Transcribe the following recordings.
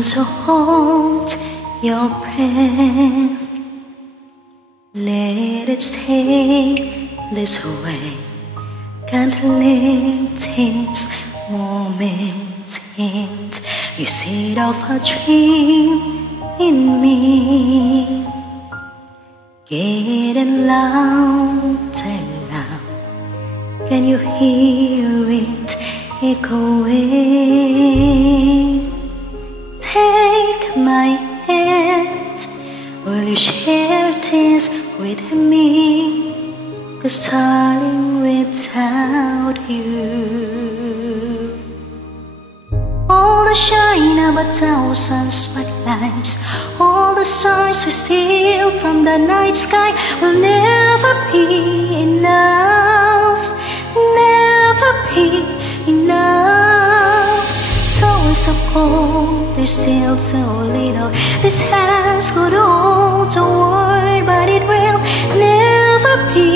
trying to hold your breath. Let it stay this way. Can't let this moment end. You set off a dream in me, getting louder now. Can you hear it echoing? Take my hand. Will you share this with me? 'Cause darling, without you, all the shine of 1,000 spotlights, all the stars we steal from the night sky will never be enough, never be enough. Toys of gold, they're still so little. This hands could hold the world, but it will never be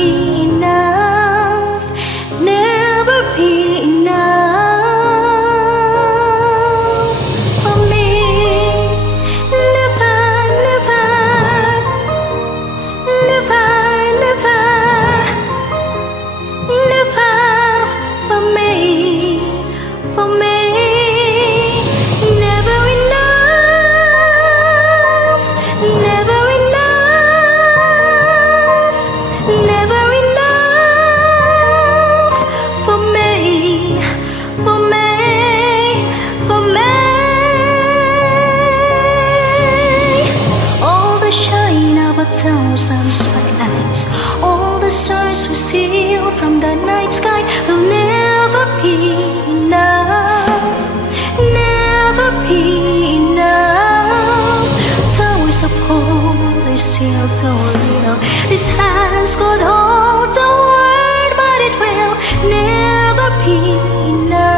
enough, never be enough for me. Never, never, never, never, never for me, for me. Never enough, never enough, never enough for me, for me, for me. All the shine of 1,000 spotlights, all the stars we steal from the night sky will never be enough, never be enough. Towers of gold, they're still so little. These hands could hold the world, but it will never be enough.